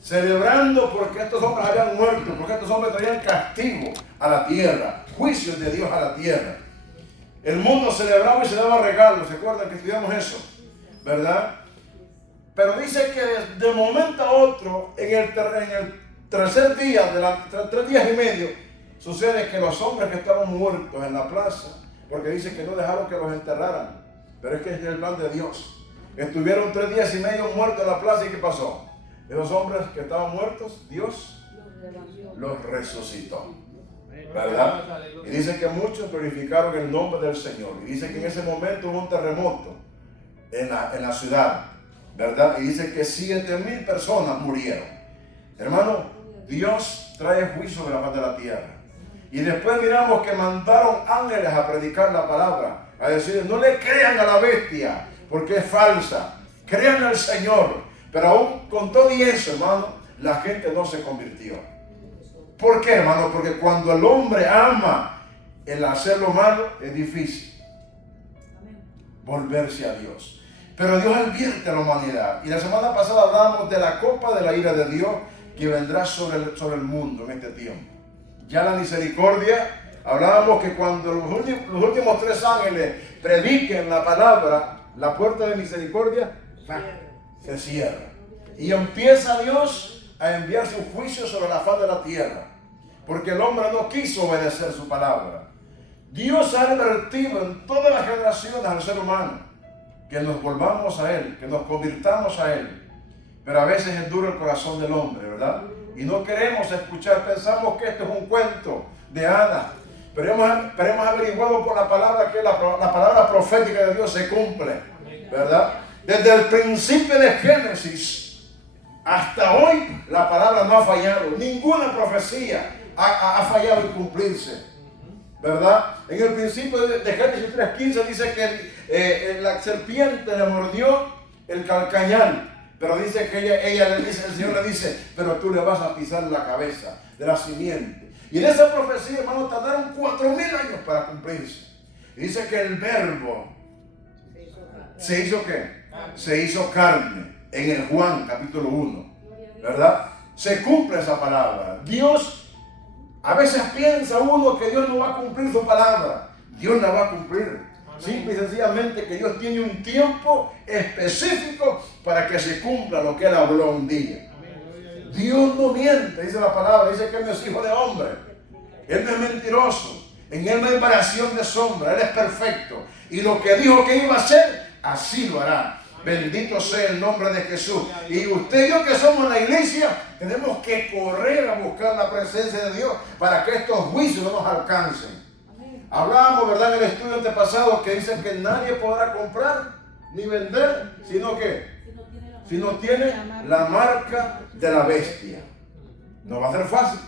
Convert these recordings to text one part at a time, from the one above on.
celebrando porque estos hombres habían muerto, porque estos hombres traían castigo a la tierra, juicios de Dios a la tierra. El mundo celebraba y se daba regalos, ¿se acuerdan que estudiamos eso? ¿Verdad? Pero dice que de momento a otro, en el tercer día, de 3 días y medio, sucede que los hombres que estaban muertos en la plaza, porque dice que no dejaron que los enterraran, pero es que es el plan de Dios. Estuvieron 3 días y medio muertos en la plaza, ¿y qué pasó? Esos hombres que estaban muertos, Dios los resucitó, ¿verdad? Y dice que muchos glorificaron el nombre del Señor. Y dice que en ese momento hubo un terremoto en la ciudad, ¿verdad? Y dice que 7,000 personas murieron. Hermano, Dios trae juicio sobre la faz de la tierra. Y después miramos que mandaron ángeles a predicar la palabra, a decir, no le crean a la bestia, porque es falsa. Crean al Señor. Pero aún con todo y eso, hermano, la gente no se convirtió. ¿Por qué, hermano? Porque cuando el hombre ama el hacer lo malo, es difícil volverse a Dios. Pero Dios advierte a la humanidad. Y la semana pasada hablábamos de la copa de la ira de Dios que vendrá sobre el mundo en este tiempo. Ya la misericordia, hablábamos que cuando los últimos 3 ángeles prediquen la palabra, la puerta de misericordia se cierra. Y empieza Dios a enviar su juicio sobre la faz de la tierra. Porque el hombre no quiso obedecer su palabra. Dios ha advertido en todas las generaciones al ser humano que nos volvamos a Él, que nos convirtamos a Él. Pero a veces es duro el corazón del hombre, ¿verdad? Y no queremos escuchar, pensamos que esto es un cuento de hadas. Pero hemos averiguado por la palabra que la palabra profética de Dios se cumple, ¿verdad? Desde el principio de Génesis hasta hoy la palabra no ha fallado. Ninguna profecía ha fallado en cumplirse, ¿verdad? En el principio de Génesis 3:15 dice que la serpiente le mordió el calcañar. Pero dice que ella le dice, el Señor le dice, pero tú le vas a pisar la cabeza de la simiente. Y en esa profecía, hermano, tardaron 4,000 años para cumplirse. Y dice que el verbo se hizo ¿qué? Se hizo carne en el Juan capítulo 1, ¿verdad? Se cumple esa palabra. Dios, a veces piensa uno que Dios no va a cumplir su palabra. Dios la va a cumplir. Simple y sencillamente que Dios tiene un tiempo específico para que se cumpla lo que Él habló un día. Dios no miente, dice la palabra, dice que Él no es hijo de hombre. Él no es mentiroso. En Él no hay variación de sombra. Él es perfecto. Y lo que dijo que iba a hacer, así lo hará. Bendito sea el nombre de Jesús. Y usted y yo que somos la iglesia, tenemos que correr a buscar la presencia de Dios para que estos juicios no nos alcancen. Hablábamos, ¿verdad?, en el estudio antepasado que dicen que nadie podrá comprar ni vender, sino que si no tiene la marca de la bestia. No va a ser fácil.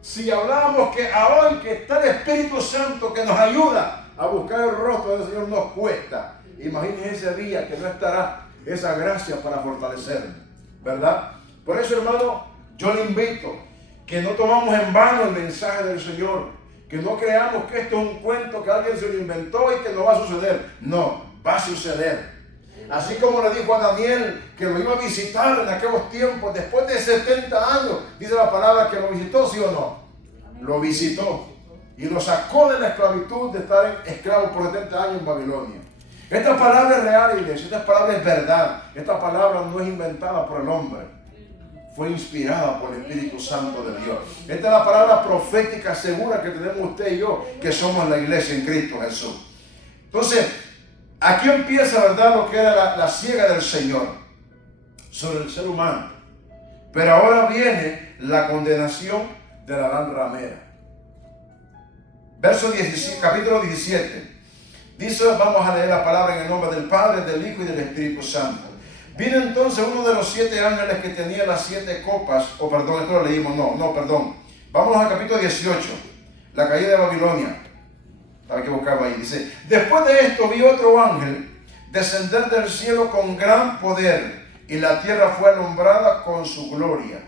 Si hablábamos que a hoy que está el Espíritu Santo que nos ayuda a buscar el rostro del Señor nos cuesta. Imagínense ese día que no estará esa gracia para fortalecernos, ¿verdad? Por eso, hermano, yo le invito que no tomamos en vano el mensaje del Señor. Que no creamos que esto es un cuento que alguien se lo inventó y que no va a suceder. No, va a suceder. Así como le dijo a Daniel que lo iba a visitar en aquellos tiempos, después de 70 años, dice la palabra que lo visitó, ¿sí o no? Lo visitó y lo sacó de la esclavitud de estar esclavo por 70 años en Babilonia. Esta palabra es real, iglesia, esta palabra es verdad. Esta palabra no es inventada por el hombre. Fue inspirada por el Espíritu Santo de Dios. Esta es la palabra profética segura que tenemos usted y yo, que somos la iglesia en Cristo Jesús. Entonces, aquí empieza, ¿verdad?, lo que era la ciega del Señor sobre el ser humano. Pero ahora viene la condenación de la gran ramera. Verso 17, capítulo 17. Dice, vamos a leer la palabra en el nombre del Padre, del Hijo y del Espíritu Santo. Vino entonces uno de los 7 ángeles que tenía las 7 copas, perdón, esto lo leímos, perdón. Vámonos al capítulo 18, la caída de Babilonia. Estaba equivocado ahí, dice, después de esto vi otro ángel descender del cielo con gran poder, y la tierra fue alumbrada con su gloria.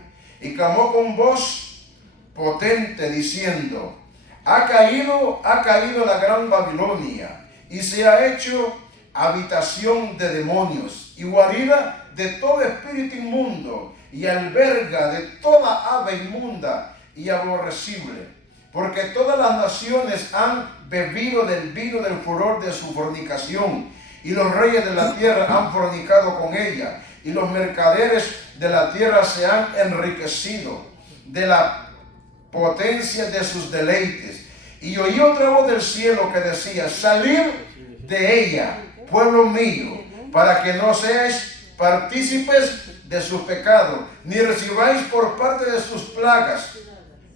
Y clamó con voz potente diciendo, ha caído la gran Babilonia, y se ha hecho habitación de demonios y guarida de todo espíritu inmundo y alberga de toda ave inmunda y aborrecible. Porque todas las naciones han bebido del vino del furor de su fornicación, y los reyes de la tierra han fornicado con ella, y los mercaderes de la tierra se han enriquecido de la potencia de sus deleites. Y oí otra voz del cielo que decía: salid de ella, pueblo mío, para que no seáis partícipes de sus pecados, ni recibáis por parte de sus plagas,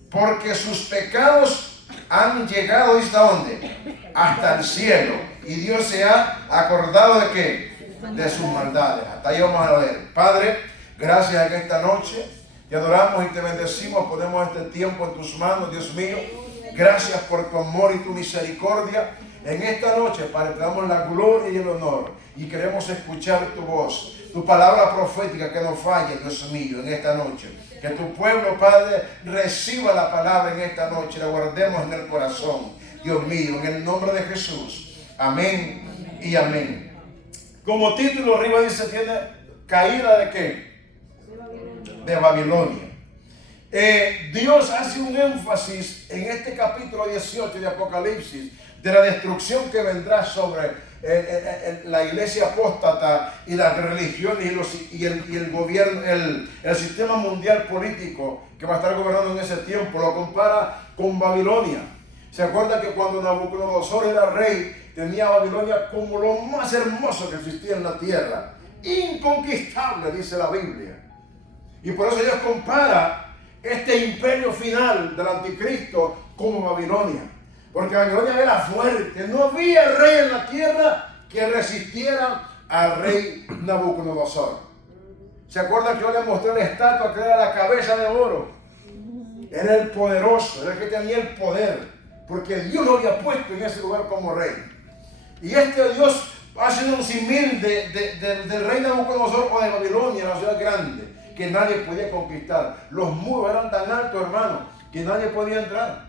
porque sus pecados han llegado, ¿hasta dónde? Hasta el cielo. Y Dios se ha acordado de ¿qué? De sus maldades. Hasta ahí vamos a ver. Padre, gracias en esta noche. Te adoramos y te bendecimos. Ponemos este tiempo en tus manos, Dios mío. Gracias por tu amor y tu misericordia. En esta noche, Padre, te damos la gloria y el honor. Y queremos escuchar tu voz, tu palabra profética, que no falle, Dios mío, en esta noche. Que tu pueblo, Padre, reciba la palabra en esta noche, la guardemos en el corazón, Dios mío, en el nombre de Jesús. Amén y amén. Como título arriba dice, tiene caída ¿de qué? De Babilonia. Dios hace un énfasis en este capítulo 18 de Apocalipsis de la destrucción que vendrá sobre la iglesia apóstata y las religiones y el gobierno, el sistema mundial político que va a estar gobernando en ese tiempo. Lo compara con Babilonia. ¿Se acuerda que cuando Nabucodonosor era rey, tenía a Babilonia como lo más hermoso que existía en la tierra? Inconquistable, dice la Biblia. Y por eso Dios compara este imperio final del anticristo como Babilonia. Porque Babilonia era fuerte. No había rey en la tierra que resistiera al rey Nabucodonosor. ¿Se acuerdan que yo le mostré la estatua que era la cabeza de oro? Era el poderoso, era el que tenía el poder. Porque Dios lo había puesto en ese lugar como rey. Y este Dios hace un simil del rey Nabucodonosor o de Babilonia, la ciudad grande, que nadie podía conquistar. Los muros eran tan altos, hermano, que nadie podía entrar.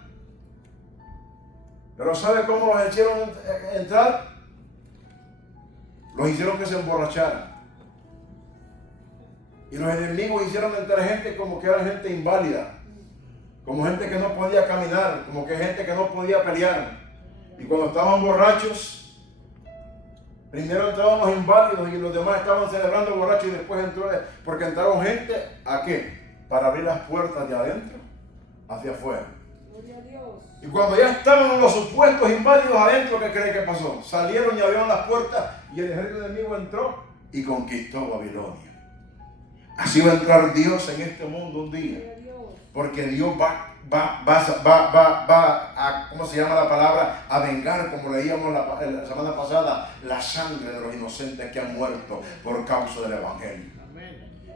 Pero ¿sabe cómo los hicieron entrar? Los hicieron que se emborracharan. Y los enemigos hicieron entrar gente como que era gente inválida, como gente que no podía caminar, como que gente que no podía pelear. Y cuando estaban borrachos, primero entraban los inválidos y los demás estaban celebrando borrachos, y después entró, porque entraron gente ¿a qué? Para abrir las puertas de adentro hacia afuera. Y cuando ya estaban los supuestos inválidos adentro, ¿qué cree que pasó? Salieron y abrieron las puertas y el ejército enemigo entró y conquistó Babilonia. Así va a entrar Dios en este mundo un día. Porque Dios va a, ¿cómo se llama la palabra? A vengar, como leíamos la semana pasada, la sangre de los inocentes que han muerto por causa del Evangelio.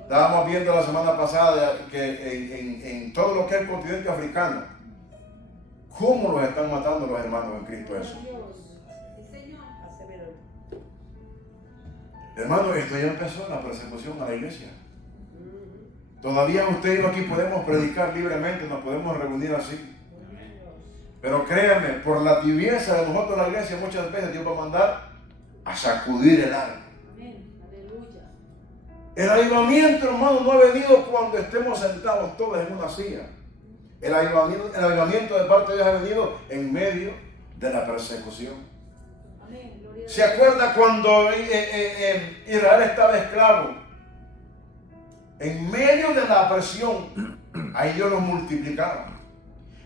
Estábamos viendo la semana pasada que en todo lo que es el continente africano, ¿cómo los están matando los hermanos en Cristo Jesús? Hermano, esto ya empezó, la persecución a la iglesia. Todavía usted y yo aquí podemos predicar libremente, nos podemos reunir así. Pero créanme, por la tibieza de nosotros en la iglesia, muchas veces Dios va a mandar a sacudir el alma. El avivamiento, hermano, no ha venido cuando estemos sentados todos en una silla. El avivamiento de parte de Dios ha venido en medio de la persecución. ¿Se acuerda cuando Israel estaba esclavo? En medio de la presión, ahí Dios los multiplicaba.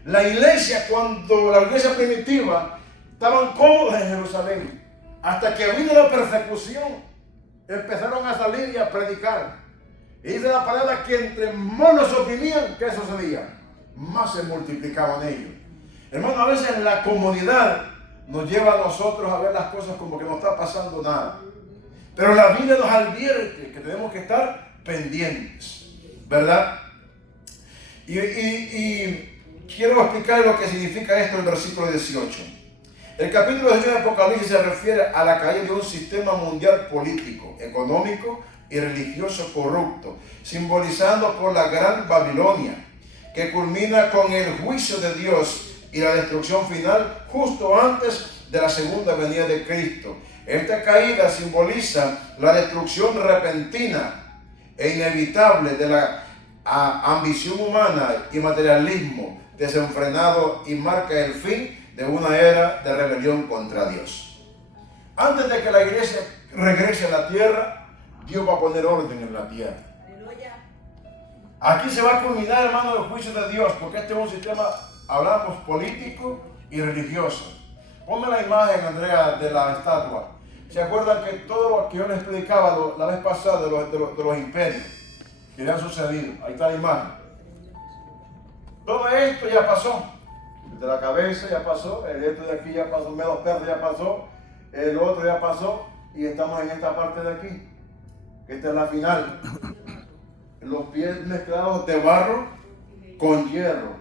La iglesia, cuando la iglesia primitiva, estaban cómodos en Jerusalén. Hasta que vino la persecución, empezaron a salir y a predicar. Y dice la palabra que entre más los oprimían, ¿qué sucedía? Más se multiplicaban ellos. Hermano, a veces la comodidad nos lleva a nosotros a ver las cosas como que no está pasando nada. Pero la Biblia nos advierte que tenemos que estar pendientes, ¿verdad? Y quiero explicar lo que significa esto en el versículo 18. El capítulo 18 de Apocalipsis se refiere a la caída de un sistema mundial político, económico y religioso corrupto, simbolizado por la gran Babilonia, que culmina con el juicio de Dios y la destrucción final justo antes de la segunda venida de Cristo. Esta caída simboliza la destrucción repentina e inevitable de la ambición humana y materialismo desenfrenado, y marca el fin de una era de rebelión contra Dios. Antes de que la iglesia regrese a la tierra, Dios va a poner orden en la tierra. Aquí se va a culminar, hermano, el juicio de Dios, porque este es un sistema, hablamos, político y religioso. Ponme la imagen, Andrea, de la estatua. ¿Se acuerdan que todo lo que yo les predicaba la vez pasada de los imperios que le han sucedido? Ahí está la imagen. Todo esto ya pasó. El de la cabeza ya pasó, el de aquí ya pasó, el medio perro ya pasó, el otro ya pasó, y estamos en esta parte de aquí. Esta es la final. Los pies mezclados de barro con hierro.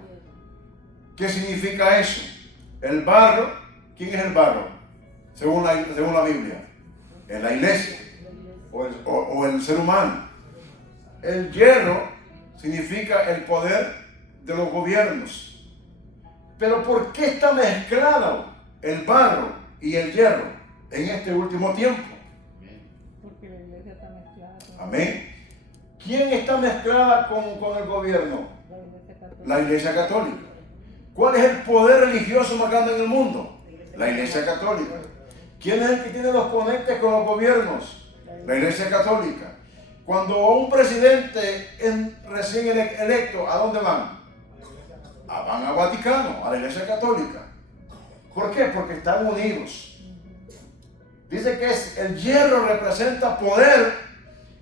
¿Qué significa eso? El barro, ¿quién es el barro? Según la Biblia, es la iglesia o el ser humano. El hierro significa el poder de los gobiernos. Pero ¿por qué está mezclado el barro y el hierro en este último tiempo? Porque la iglesia está mezclada. Amén. ¿Quién está mezclada con el gobierno? La iglesia católica. ¿Cuál es el poder religioso más grande en el mundo? La iglesia católica. ¿Quién es el que tiene los conectes con los gobiernos? La iglesia católica. Cuando un presidente es recién electo, ¿a dónde van? Van al Vaticano, a la iglesia católica. ¿Por qué? Porque están unidos. Dice que el hierro representa poder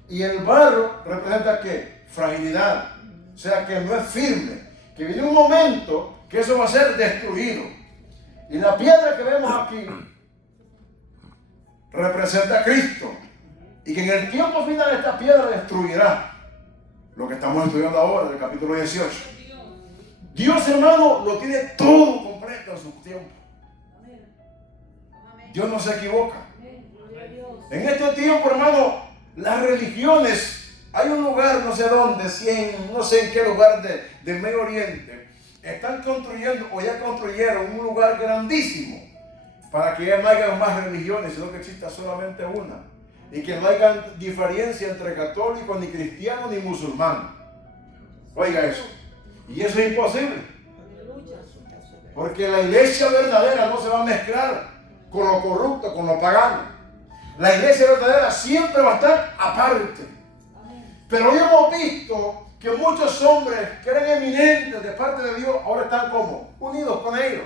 y el barro representa ¿qué? Fragilidad. O sea que no es firme. Que viene un momento que eso va a ser destruido. Y la piedra que vemos aquí representa a Cristo. Y que en el tiempo final esta piedra destruirá. Lo que estamos estudiando ahora, del capítulo 18. Dios, hermano, lo tiene todo completo en su tiempo. Dios no se equivoca. En este tiempo, hermano, las religiones, hay un lugar, no sé dónde, no sé en qué lugar del Medio Oriente, están construyendo o ya construyeron un lugar grandísimo para que ya no haya más religiones, sino que exista solamente una. Y que no haya diferencia entre católicos, ni cristianos, ni musulmanes. Oiga eso. Y eso es imposible. Porque la iglesia verdadera no se va a mezclar con lo corrupto, con lo pagano. La iglesia verdadera siempre va a estar aparte. Pero hoy hemos visto que muchos hombres que eran eminentes de parte de Dios, ahora están como unidos con ellos.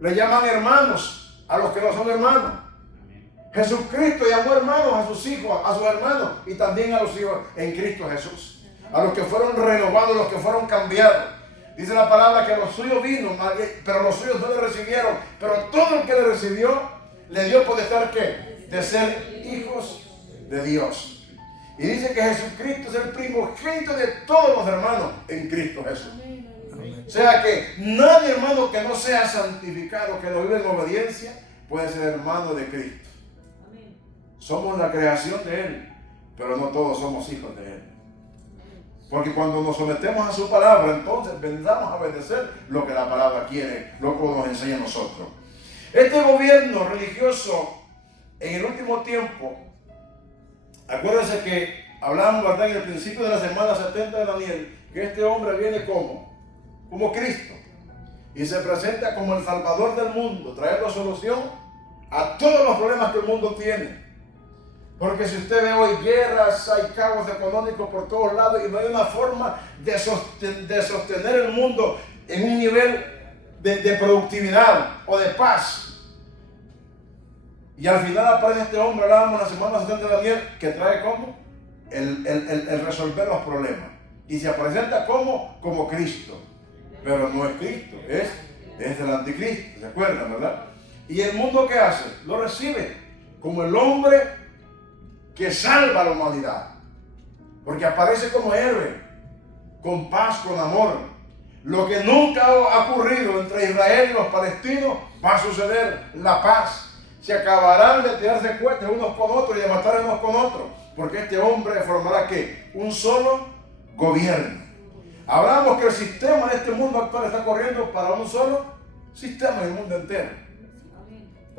Le llaman hermanos a los que no son hermanos. Jesucristo llamó hermanos a sus hijos, a sus hermanos y también a los hijos en Cristo Jesús. A los que fueron renovados, los que fueron cambiados. Dice la palabra que los suyos vino, pero los suyos no le recibieron. Pero todo el que le recibió, le dio potestad ¿qué? De ser hijos de Dios. Y dice que Jesucristo es el primogénito de todos los hermanos en Cristo Jesús. O sea que nadie, hermano, que no sea santificado, que no vive en obediencia, puede ser hermano de Cristo. Somos la creación de Él, pero no todos somos hijos de Él. Porque cuando nos sometemos a su palabra, entonces vendamos a obedecer lo que la palabra quiere, lo que nos enseña a nosotros. Este gobierno religioso, en el último tiempo, acuérdense que hablamos, ¿verdad?, en el principio de la semana 70 de Daniel, que este hombre viene como Cristo, y se presenta como el Salvador del mundo, trayendo solución a todos los problemas que el mundo tiene. Porque si usted ve hoy guerras, hay caos económicos por todos lados y no hay una forma de sostener el mundo en un nivel de productividad o de paz. Y al final aparece este hombre, hablábamos la semana 70 de Daniel, que trae ¿cómo? El resolver los problemas. Y se presenta como Cristo. Pero no es Cristo, es el anticristo, ¿se acuerdan, verdad? Y el mundo, ¿qué hace? Lo recibe como el hombre que salva a la humanidad, porque aparece como héroe, con paz, con amor. Lo que nunca ha ocurrido entre Israel y los palestinos va a suceder, la paz. Se acabarán de tirarse cuentas unos con otros y de matar unos con otros, porque este hombre formará ¿qué? Un solo gobierno. Hablamos que el sistema de este mundo actual está corriendo para un solo sistema en el mundo entero.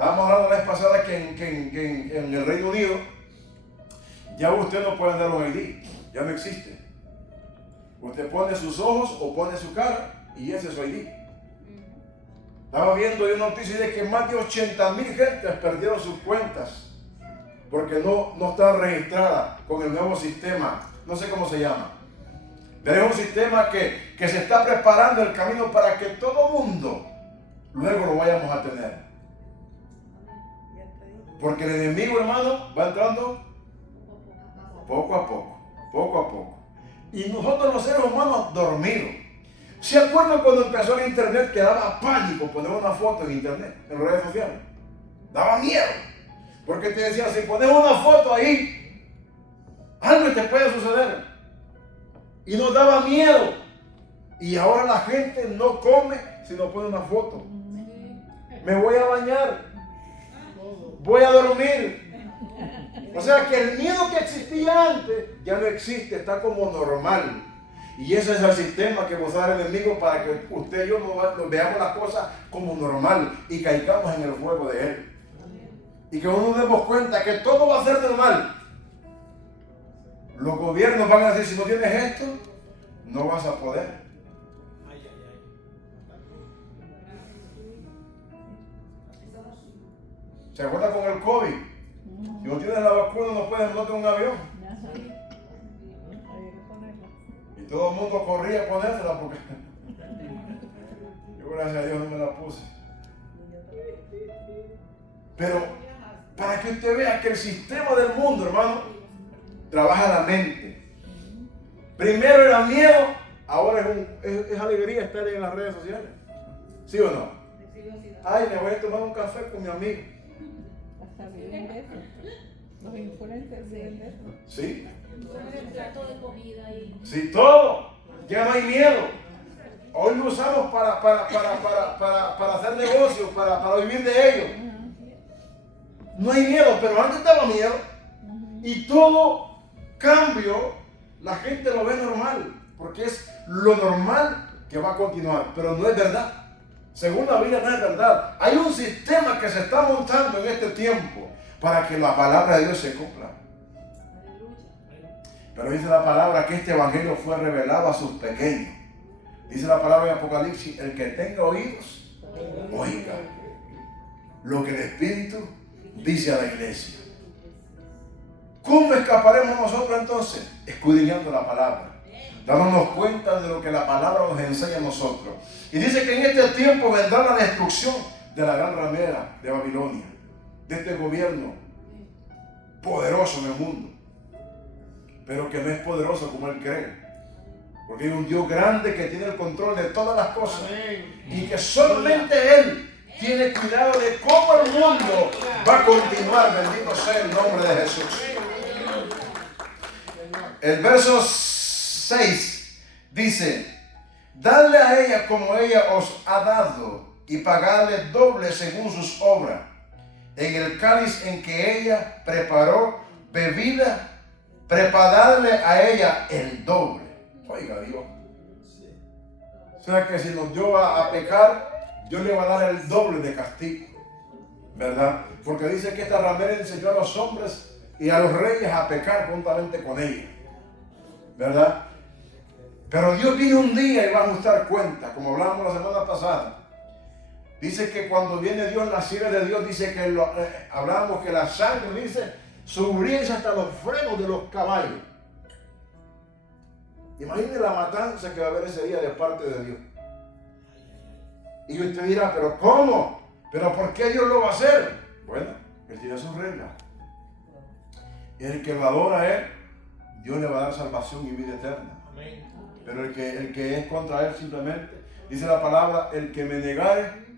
Estábamos hablando la vez pasada que en el Reino Unido ya usted no puede dar un ID, ya no existe. Usted pone sus ojos o pone su cara y ese es su ID. Estaba viendo yo una noticia de que más de 80,000 gentes perdieron sus cuentas porque no estaban registradas con el nuevo sistema, no sé cómo se llama. Pero es un sistema que se está preparando el camino para que todo mundo luego lo vayamos a tener. Porque el enemigo, hermano, va entrando poco a poco, poco a poco. Y nosotros los seres humanos dormidos. ¿Se acuerdan cuando empezó el internet que daba pánico poner una foto en internet, en las redes sociales? Daba miedo. Porque te decían, si pones una foto ahí, algo te puede suceder. Y nos daba miedo. Y ahora la gente no come si no pone una foto. Me voy a bañar. Voy a dormir. O sea que el miedo que existía antes ya no existe, está como normal. Y ese es el sistema que usa el enemigo para que usted y yo no veamos las cosas como normal y caigamos en el fuego de él. Y que uno nos demos cuenta que todo va a ser normal. Los gobiernos van a decir, si no tienes esto, no vas a poder. ¿Se acuerda con el COVID? Si no tienes la vacuna no puedes montarte en un avión. Y todo el mundo corría a ponérsela porque yo gracias a Dios no me la puse. Pero para que usted vea que el sistema del mundo, hermano, trabaja la mente. Primero era miedo, ahora es alegría estar en las redes sociales. ¿Sí o no? Ay, me voy a tomar un café con mi amigo. Hasta viven de eso. Los influencers viven de eso. Sí. El plato de comida y... Sí, todo. Ya no hay miedo. Hoy lo usamos para hacer negocios, para vivir de ello. No hay miedo, pero antes daba miedo. Y todo cambio, la gente lo ve normal, porque es lo normal que va a continuar, pero no es verdad. Según la Biblia no es verdad. Hay un sistema que se está montando en este tiempo para que la palabra de Dios se cumpla. Pero dice la palabra que este evangelio fue revelado a sus pequeños. Dice la palabra en Apocalipsis, el que tenga oídos, oiga lo que el Espíritu dice a la iglesia. ¿Cómo escaparemos nosotros entonces? Escudriñando la palabra, dándonos cuenta de lo que la palabra nos enseña a nosotros. Y dice que en este tiempo vendrá la destrucción de la gran ramera de Babilonia, de este gobierno poderoso en el mundo, pero que no es poderoso como él cree, porque hay un Dios grande que tiene el control de todas las cosas. Amén. Y que solamente él tiene cuidado de cómo el mundo va a continuar. Bendito sea el nombre de Jesús. El verso 6 dice: dadle a ella como ella os ha dado y pagadle doble según sus obras. En el cáliz en que ella preparó bebida, prepararle a ella el doble. Oiga Dios. O sea que si nos dio a pecar, Dios le va a dar el doble de castigo, ¿verdad? Porque dice que esta ramera enseñó a los hombres y a los reyes a pecar juntamente con ella, ¿verdad? Pero Dios viene un día y va a ajustar cuenta, como hablamos la semana pasada. Dice que cuando viene Dios, la sierra de Dios, dice que hablamos que la sangre, dice, subiese hasta los frenos de los caballos. Imagine la matanza que va a haber ese día de parte de Dios. Y usted dirá, ¿pero cómo? ¿Pero por qué Dios lo va a hacer? Bueno, Él tiene sus reglas. El que lo adora a Él, Dios le va a dar salvación y vida eterna. Amén. Pero el que es contra Él simplemente, dice la palabra, el que me negare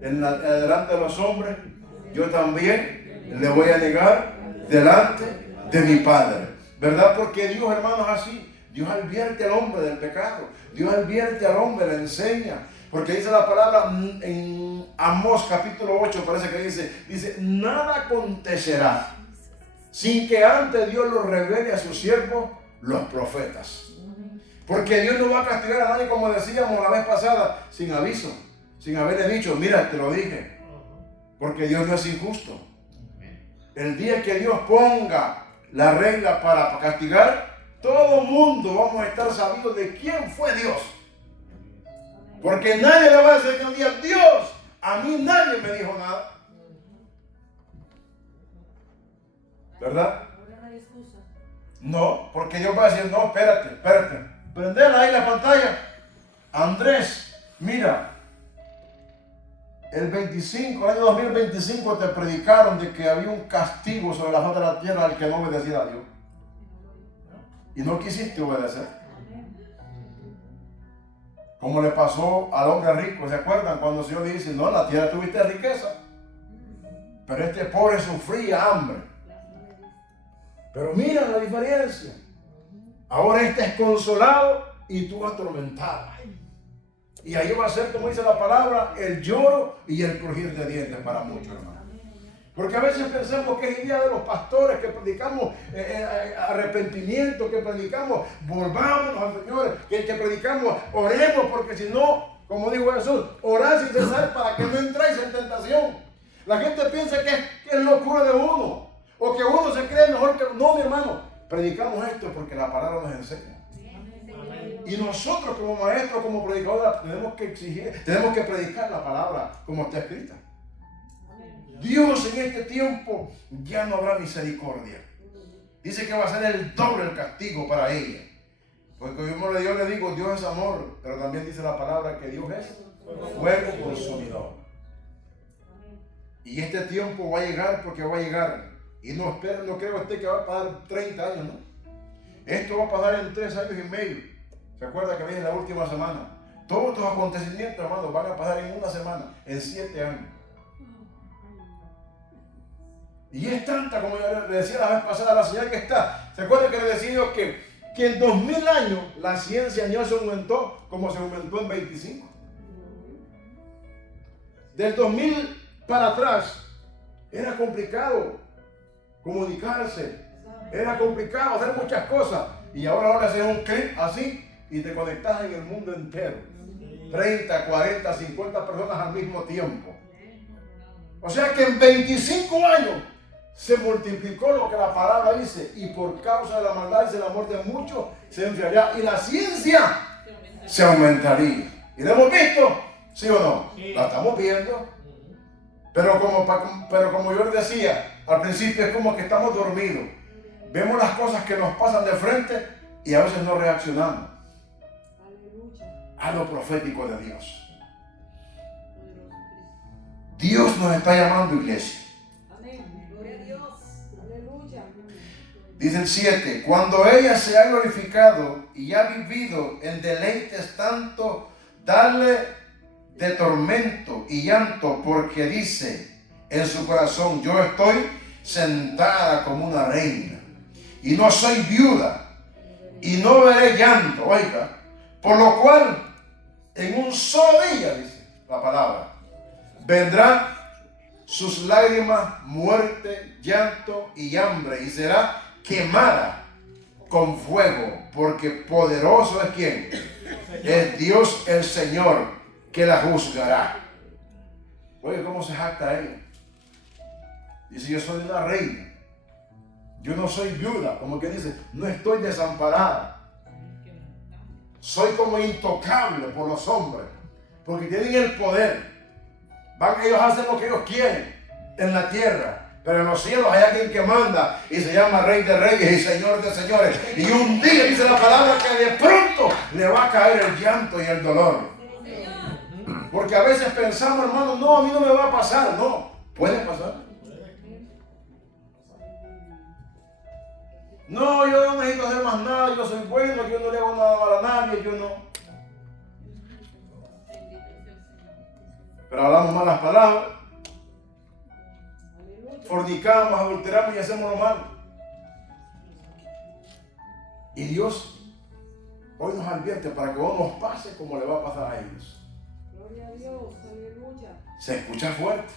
delante de los hombres, yo también le voy a negar delante de mi Padre. ¿Verdad? Porque Dios, hermanos, así. Dios advierte al hombre del pecado. Dios advierte al hombre, le enseña. Porque dice la palabra en Amós capítulo 8, parece que dice, nada acontecerá sin que antes Dios lo revele a sus siervos, los profetas. Porque Dios no va a castigar a nadie, como decíamos la vez pasada, sin aviso, sin haberle dicho, mira, te lo dije. Porque Dios no es injusto. El día que Dios ponga la regla para castigar, todo mundo vamos a estar sabidos de quién fue Dios. Porque nadie le va a decir un día, Dios, a mí nadie me dijo nada. ¿Verdad? No, porque Dios va a decir, no, espérate. Prendela ahí la pantalla. Andrés, mira, el año 2025 te predicaron de que había un castigo sobre la faz de la tierra al que no obedeciera a Dios. Y no quisiste obedecer. Como le pasó al hombre rico, ¿se acuerdan? Cuando el Señor le dice, no, en la tierra tuviste riqueza, pero este pobre sufría hambre. Pero mira la diferencia. Ahora este es consolado y tú atormentado. Y ahí va a ser, como dice la palabra, el lloro y el crujir de dientes para muchos, hermanos. Porque a veces pensamos que es el día de los pastores, que predicamos arrepentimiento, que predicamos volvámonos al Señor, que predicamos oremos, porque si no, como dijo Jesús, orad sin cesar para que no entréis en tentación. La gente piensa que es locura de uno, o que uno se cree mejor que... No, mi hermano, predicamos esto porque la palabra nos enseña. Y nosotros como maestros, como predicadores, tenemos que exigir, tenemos que predicar la palabra como está escrita. Dios en este tiempo ya no habrá misericordia. Dice que va a ser el doble el castigo para ella. Porque yo le digo, Dios es amor, pero también dice la palabra que Dios es fuego consumidor. Y este tiempo va a llegar porque va a llegar. Y no esperen, no creo usted que va a pasar 30 años, ¿no? Esto va a pasar en 3 años y medio. ¿Se acuerda que viene la última semana? Todos estos acontecimientos, hermanos, van a pasar en una semana, en 7 años. Y es tanta, como yo le decía la vez pasada, la señal que está. ¿Se acuerdan que le decía yo que en 2000 años la ciencia no se aumentó como se aumentó en 25? Del 2000 para atrás era complicado comunicarse, era complicado hacer muchas cosas. Y ahora haces un clic así y te conectas en el mundo entero. 30, 40, 50 personas al mismo tiempo. O sea que en 25 años se multiplicó lo que la palabra dice, y por causa de la maldad, dice, el amor de muchos se enfriaría y la ciencia se aumentaría. ¿Y lo hemos visto? ¿Sí o no? Sí. La estamos viendo. Pero como yo les decía al principio, es como que estamos dormidos. Vemos las cosas que nos pasan de frente y a veces no reaccionamos a lo profético de Dios. Dios nos está llamando, iglesia. Dice el 7, cuando ella se ha glorificado y ha vivido en deleites tanto, darle de tormento y llanto, porque dice en su corazón, yo estoy sentada como una reina y no soy viuda y no veré llanto, oiga, por lo cual en un solo día, dice la palabra, vendrán sus lágrimas, muerte, llanto y hambre, y será quemada con fuego, porque poderoso es quien, es Dios el Señor, que la juzgará. Oye, ¿cómo se jacta ella? Dice, yo soy una reina, yo no soy viuda, como que dice, no estoy desamparada, soy como intocable por los hombres, porque tienen el poder. Van ellos a hacer lo que ellos quieren en la tierra, pero en los cielos hay alguien que manda y se llama Rey de Reyes y Señor de Señores. Y un día dice la palabra que de pronto le va a caer el llanto y el dolor. Porque a veces pensamos, hermano, no, a mí no me va a pasar. No, puede pasar. No, yo no necesito hacer más nada, yo soy bueno, yo no le hago nada mal a nadie, yo no. Pero hablamos malas palabras, fornicamos, adulteramos y hacemos lo malo. Y Dios hoy nos advierte para que no nos pase como le va a pasar a ellos. Gloria a Dios, aleluya. Se escucha fuerte,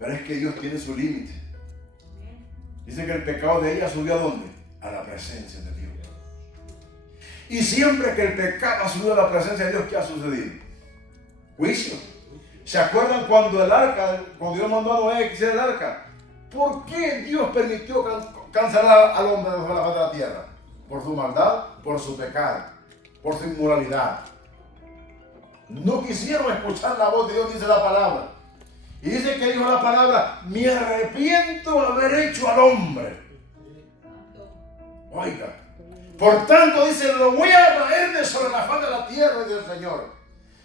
pero es que Dios tiene su límite. Dice que el pecado de ella subió ¿a dónde? A la presencia de Dios. Y siempre que el pecado ha subido a la presencia de Dios, ¿qué ha sucedido? Juicio. ¿Se acuerdan cuando el arca, cuando Dios mandó a Noé que hiciera el arca? ¿Por qué Dios permitió cancelar al hombre de la faz de la tierra? Por su maldad, por su pecado, por su inmoralidad. No quisieron escuchar la voz de Dios, dice la palabra. Y dice que dijo la palabra, me arrepiento de haber hecho al hombre. Oiga, por tanto dice, lo voy a traer de sobre la faz de la tierra, dice el Señor.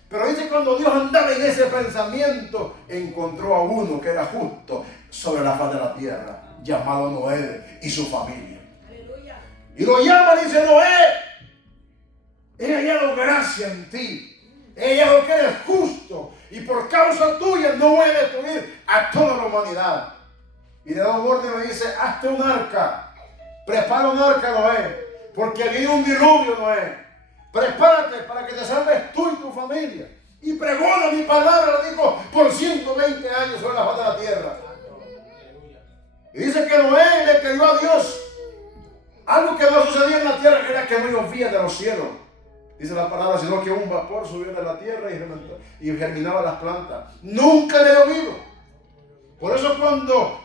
Pero dice, cuando Dios andaba en ese pensamiento, encontró a uno que era justo sobre la faz de la tierra, llamado Noé y su familia. Aleluya. Y lo llama, dice, Noé, he hallado gracia en ti. He hallado que eres justo. Y por causa tuya no voy a destruir a toda la humanidad. Y le da un orden y le dice, hazte un arca. Prepara un arca, Noé. Porque viene un diluvio, Noé. Prepárate para que te salves tú y tu familia. Y pregona mi palabra, lo dijo, por 120 años sobre la faz de la tierra. Y dice que Noé le creyó a Dios. Algo que no sucedía en la tierra, que era que no llovía de los cielos. Dice la palabra, sino que un vapor subió de la tierra y germinaba las plantas. Nunca le ha llovido. Por eso cuando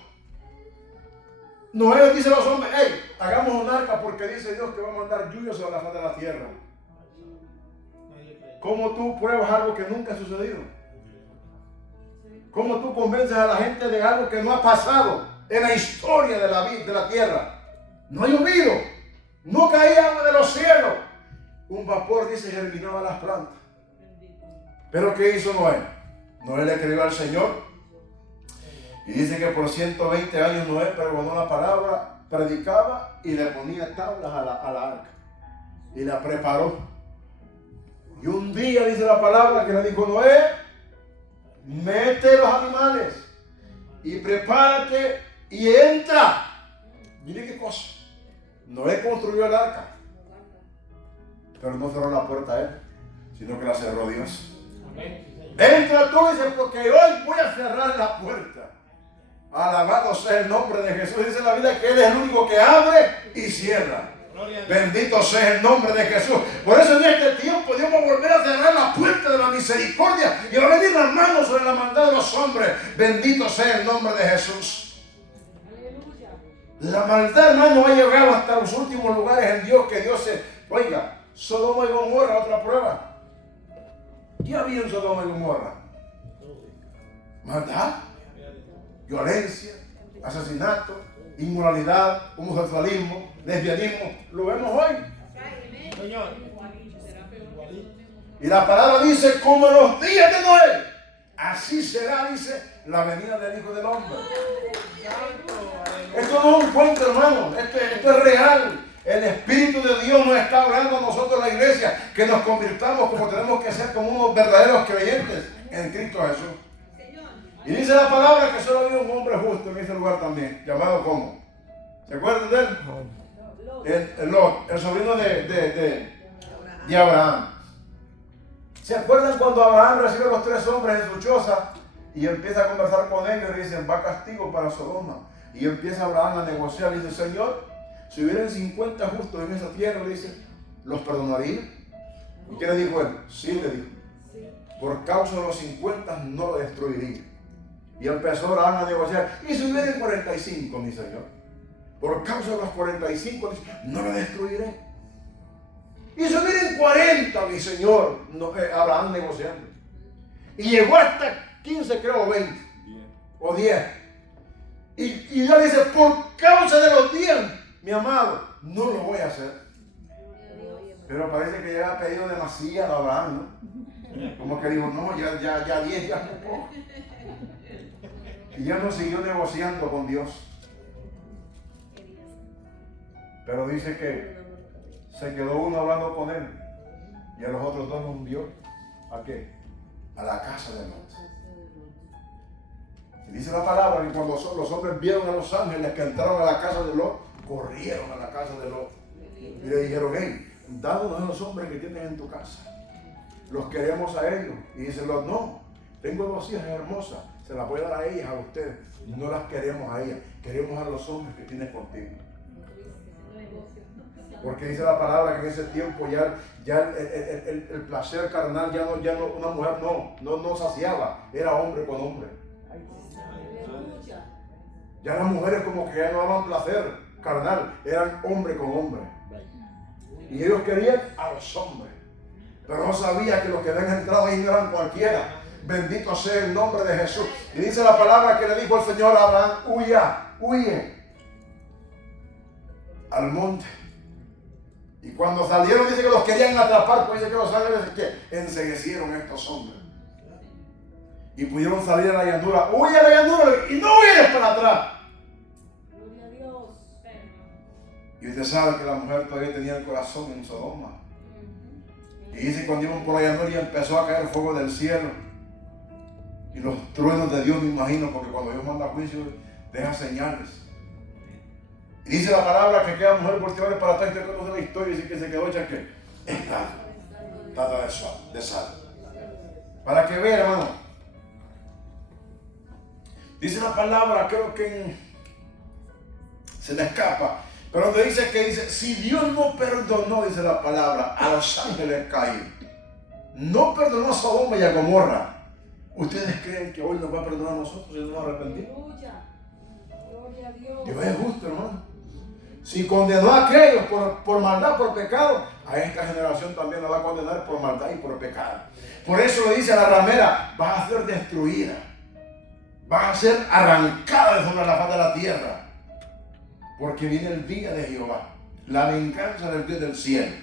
Noé le dice a los hombres, hey, hagamos un arca porque dice Dios que va a mandar lluvia sobre la faz de la tierra. ¿Cómo tú pruebas algo que nunca ha sucedido? ¿Cómo tú convences a la gente de algo que no ha pasado en la historia de la vida, de la tierra? No ha llovido, no caía agua de los cielos. Un vapor, dice, germinaba las plantas. Pero ¿qué hizo Noé? Noé le creyó al Señor. Y dice que por 120 años Noé pregonó la palabra, predicaba y le ponía tablas a la arca. Y la preparó. Y un día dice la palabra que le dijo, Noé, mete los animales y prepárate y entra. Mire qué cosa. Noé construyó el arca. Pero no cerró la puerta a él, sino que la cerró Dios. Entra tú, dice, porque hoy voy a cerrar la puerta. Alabado sea el nombre de Jesús. Dice la Biblia que Él es el único que abre y cierra. Bendito sea el nombre de Jesús. Por eso en este tiempo Dios va a volver a cerrar la puerta de la misericordia y va a venir las manos sobre la maldad de los hombres. Bendito sea el nombre de Jesús. La maldad, hermano, ha llegado hasta los últimos lugares en Dios que Dios se... Oiga, Sodoma y Gomorra, otra prueba. ¿Qué había en Sodoma y Gomorra? Maldad, violencia, asesinato, inmoralidad, homosexualismo, lesbianismo. Lo vemos hoy. Y la palabra dice, como en los días de Noé, así será, dice, la venida del Hijo del Hombre. Esto no es un cuento, hermano. Esto es real. El Espíritu de Dios nos está hablando a nosotros, la iglesia, que nos convirtamos como tenemos que ser, como unos verdaderos creyentes en Cristo Jesús. Y dice la palabra que solo había un hombre justo en ese lugar también, llamado ¿cómo? ¿Se acuerdan de él? Lot, el sobrino de Abraham. ¿Se acuerdan cuando Abraham recibe a los 3 hombres en su choza y empieza a conversar con ellos y le dicen, va castigo para Sodoma? Y empieza Abraham a negociar y dice, Señor, si hubieran 50 justos en esa tierra, le dice, ¿los perdonaría? ¿Y qué le dijo él? Sí, le dijo. Por causa de los 50 no lo destruiría. Y empezó Abraham a negociar. Y si hubieran 45, mi Señor, por causa de los 45, dice, no lo destruiré. Y si hubieran 40, mi Señor, Abraham negociando. Y llegó hasta 15, creo, o 20. O 10. Y Dios le dice, por causa de los 10, mi amado, no lo voy a hacer. Pero parece que ya ha pedido demasiado a Abraham, ¿no? Como que dijo, no, ya 10, ya es poco. Y ya no siguió negociando con Dios. Pero dice que se quedó uno hablando con él y a los otros 2 los envió. ¿A qué? A la casa de Lot. Y dice la palabra que cuando los hombres vieron a los ángeles que entraron a la casa de Lot, corrieron a la casa de Lot y le dijeron, hey, danos a los hombres que tienes en tu casa, los queremos a ellos. Y dice Lot, no, tengo 2 hijas hermosas, se las voy a dar a ellas, a ustedes, no las queremos a ellas, queremos a los hombres que tienes contigo. Porque dice la palabra que en ese tiempo ya el placer carnal ya no una mujer no saciaba, era hombre con hombre. Aleluya. Ya las mujeres como que ya no daban placer carnal, eran hombre con hombre. Y ellos querían a los hombres, pero no sabía que los que habían entrado ahí no eran cualquiera. Bendito sea el nombre de Jesús. Y dice la palabra que le dijo el Señor a Abraham: huye al monte. Y cuando salieron dice que los querían atrapar, pues dice que los ángeles que enceguecieron a estos hombres. Y pudieron salir a la llanura. Huye a la llanura y no huyes para atrás. Gloria a Dios. Y usted sabe que la mujer todavía tenía el corazón en Sodoma. Y dice cuando iban por la llanura y empezó a caer fuego del cielo. Y los truenos de Dios, me imagino, porque cuando Dios manda juicio, deja señales. Y dice la palabra que aquella mujer volteó para atrás y te conoce la historia y dice que se quedó hecha que estada de sal. Para que vea, hermano. Dice la palabra, creo que se me escapa, pero donde dice si Dios no perdonó, dice la palabra, a los ángeles caídos, no perdonó a Sodoma y a Gomorra, ¿ustedes creen que hoy nos va a perdonar a nosotros si no nos arrepentimos? Aleluya. Gloria a Dios. Dios es justo, hermano. Si condenó a aquellos por maldad, por pecado, a esta generación también la va a condenar por maldad y por pecado. Por eso le dice a la ramera: vas a ser destruida, vas a ser arrancada de sobre la faz de la tierra, porque viene el día de Jehová, la venganza del Dios del cielo.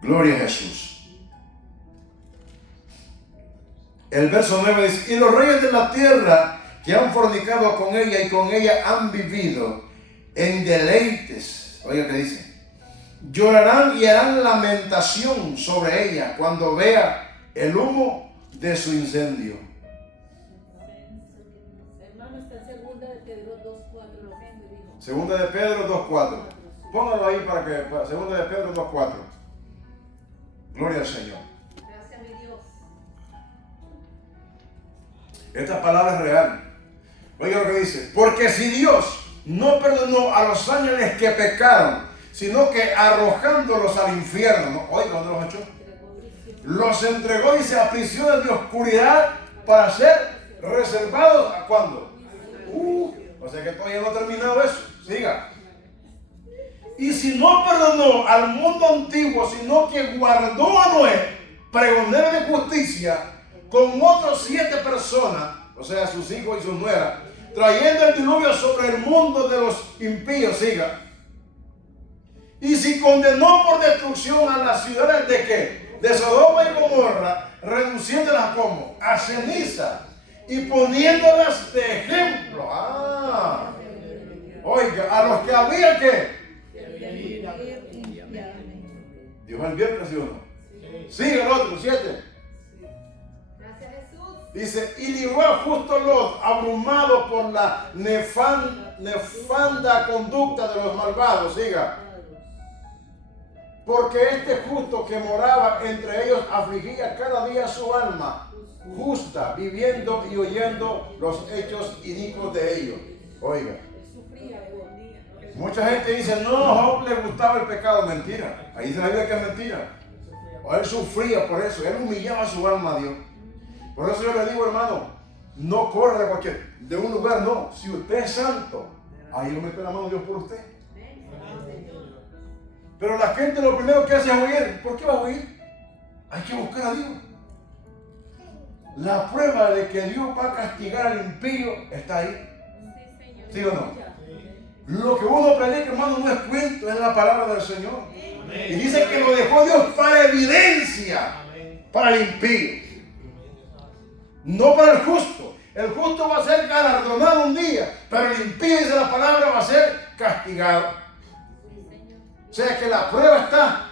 Gloria a Jesús. El verso 9 dice: y los reyes de la tierra que han fornicado con ella y con ella han vivido en deleites, oiga que dice, llorarán y harán lamentación sobre ella cuando vea el humo de su incendio. Hermano, está en segunda de Pedro 2:4, lo que me dijo. Segunda de Pedro 2:4. Póngalo ahí para que, segunda de Pedro 2:4. Gloria al Señor. Gracias a mi Dios. Esta palabra es real. Oiga lo que dice: porque si Dios no perdonó a los ángeles que pecaron, sino que arrojándolos al infierno, ¿no? Oiga, ¿dónde los echó? Los entregó, dice, a prisiones de oscuridad para ser reservados ¿a cuándo? O sea que todavía no ha terminado eso. Siga. Y si no perdonó al mundo antiguo, sino que guardó a Noé, pregonero de justicia, con otros 7 personas, o sea, sus hijos y sus nueras, trayendo el diluvio sobre el mundo de los impíos, siga. Y si condenó por destrucción a las ciudades de qué? De Sodoma y Gomorra, reduciéndolas como a ceniza y poniéndolas de ejemplo. Oiga, a los que había que Dios el viernes, ¿sí o no? Sigue el otro, 7. Gracias Jesús. Dice: y libró a justo Lot, abrumado por la nefanda conducta de los malvados. Siga. Porque este justo que moraba entre ellos afligía cada día su alma justa, viviendo y oyendo los hechos inicuos de ellos. Oiga, mucha gente dice: no, a Job le gustaba el pecado. Mentira. Ahí dice la Biblia que es mentira. O él sufría por eso, él humillaba su alma a Dios. Por eso yo le digo, hermano, no corra de un lugar, no. Si usted es santo, ahí lo mete la mano Dios por usted. Pero la gente lo primero que hace es huir. ¿Por qué va a huir? Hay que buscar a Dios. La prueba de que Dios va a castigar al impío está ahí. ¿Sí o no? Lo que uno predica, hermano, no es cuento, es la palabra del Señor. Y dice que lo dejó Dios para evidencia, para el impío, no para el justo. El justo va a ser galardonado un día, pero el impío, dice la palabra, va a ser castigado. O sea que la prueba está